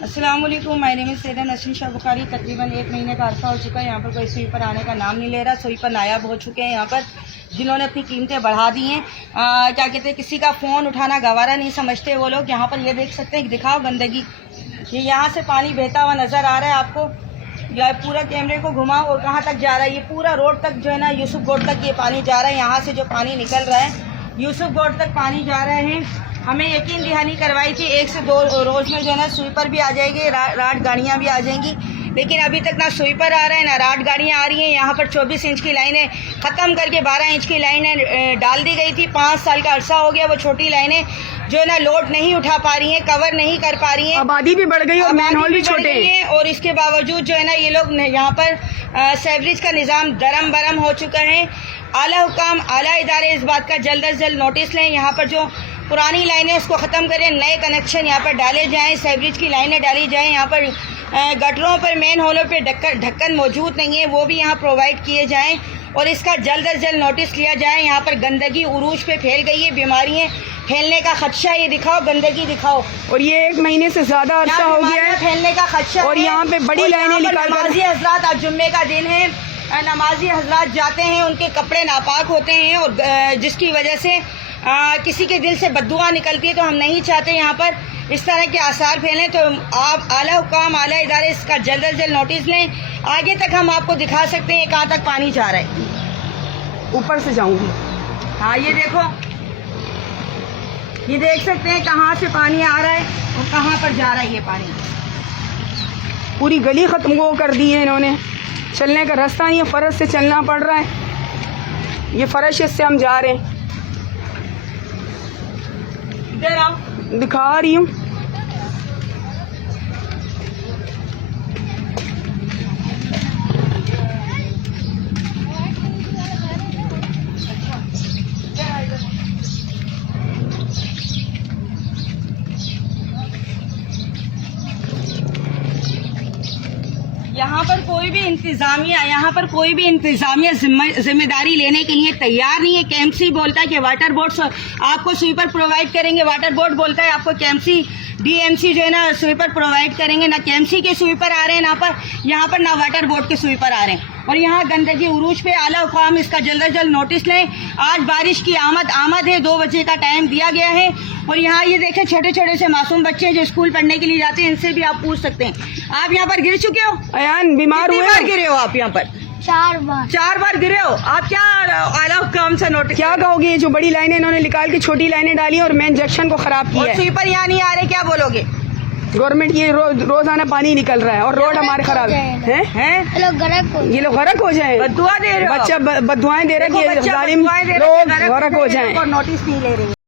अस्सलाम वालेकुम, my name is Syeda Naseem Shah Bukhari. तकरीबन 1 महीने का अरसा हो चुका है, यहाँ पर कोई स्वीपर आने का नाम नहीं ले रहा। स्वीपर नायाब हो चुके हैं यहाँ पर, जिन्होंने अपनी कीमतें बढ़ा दी हैं। क्या कहते हैं, किसी का फ़ोन उठाना गवारा नहीं समझते वो लोग। यहाँ पर ये देख सकते हैं, दिखाओ गंदगी, ये यहाँ से पानी बहता हुआ नज़र आ रहा है आपको। या पूरा कैमरे को घुमाओ और कहाँ तक जा रहा है, ये पूरा रोड तक जो है ना, यूसुफ गोड तक ये पानी जा रहा है। यहाँ से जो पानी निकल रहा है, यूसुफ गोड तक पानी जा रहे हैं। हमें यकीन दहानी करवाई थी 1 से 2 रोज़ में जो है ना स्वीपर भी आ जाएगी, राट गाड़ियाँ भी आ जाएंगी, लेकिन अभी तक ना स्वीपर आ रहा है ना राट गाड़ियाँ आ रही हैं। यहाँ पर 24 इंच की लाइनें ख़त्म करके 12 इंच की लाइनें डाल दी गई थी। 5 साल का अरसा हो गया, वो छोटी लाइनें जो है ना लोड नहीं उठा पा रही हैं, कवर नहीं कर पा रही हैं। आबादी भी बढ़ गई और मैनहोल भी छोटे हैं, और इसके बावजूद जो है ना ये लोग यहाँ पर सेवरेज का निज़ाम दरम बरम हो चुका है। आला हुकाम, आला इदारे इस बात का जल्द अज जल्द नोटिस लें। यहाँ पर जो पुरानी लाइनें उसको ख़त्म करें, नए कनेक्शन यहाँ पर डाले जाएं, सेवरेज की लाइनें डाली जाएं। यहाँ पर गटरों पर, मेन होलों पे ढक्कन मौजूद नहीं है, वो भी यहाँ प्रोवाइड किए जाएं और इसका जल्द अज जल्द नोटिस लिया जाए। यहाँ पर गंदगी उरूज पे फैल गई है, बीमारियाँ फैलने का खदशा। ये दिखाओ, गंदगी दिखाओ, और ये 1 महीने से ज़्यादा अरसा हो गया है फैलने का खदशा। और यहाँ पे बड़ी लाइनें निकाल कर, नमाजी हजरात, आज जुम्मे का दिन है, नमाजी हजरात जाते हैं, उनके कपड़े नापाक होते हैं और जिसकी वजह से किसी के दिल से बद्दुआ निकलती है। तो हम नहीं चाहते यहाँ पर इस तरह के आसार फैलें। तो आप आला हुकाम, आला इदारे इसका जल्द अज जल्द नोटिस लें। आगे तक हम आपको दिखा सकते हैं कहाँ तक पानी जा रहा है। ऊपर से जाऊंगी। हाँ, ये देखो, ये देख सकते हैं कहाँ से पानी आ रहा है और कहाँ पर जा रहा है ये पानी। पूरी गली ख़त्म वो कर दी है इन्होंने, चलने का रास्ता नहीं है, फ़र्श से चलना पड़ रहा है। ये फ़र्श से हम जा रहे हैं, इधर आओ, दिखा रही हूँ। यहाँ पर कोई भी इंतजामिया जिम्मेदारी लेने के लिए तैयार नहीं है। केएमसी बोलता है कि वाटर बोर्ड आपको स्वीपर प्रोवाइड करेंगे, वाटर बोर्ड बोलता है आपको केएमसी डीएमसी जो है ना स्वीपर प्रोवाइड करेंगे। ना केएमसी के स्वीपर आ रहे हैं, यहाँ पर ना वाटर बोर्ड के स्वीपर आ रहे हैं और यहाँ गंदगी उरूज पे। आला हुकाम इसका जल्द अज जल्द नोटिस लें। आज बारिश की आमद है, 2 बजे का टाइम दिया गया है और यहाँ ये देखें छोटे छोटे से मासूम बच्चे हैं जो स्कूल पढ़ने के लिए जाते हैं, इनसे भी आप पूछ सकते हैं। आप यहाँ पर गिर चुके हो? अयान बीमार हुए? बार गिरे हो आप यहाँ पर? 4 बार गिरे हो आप। क्या आला हुकाम से नोटिस, क्या कहोगे? जो बड़ी लाइनें इन्होंने निकाल के छोटी लाइनें डाली और मेन जंक्शन को खराब किया है। स्वीपर यहाँ नहीं आ रहे, क्या बोलोगे? गवर्नमेंट ये रोजाना पानी निकल रहा है और रोड हमारे खराब है। ये लोग गरक हो जाए, बद्दुआ दे रहे हो, बच्चा बद्दुआएं दे रहा है कि जालिम लोग गरक हो जाए। नोटिस नहीं ले रहे।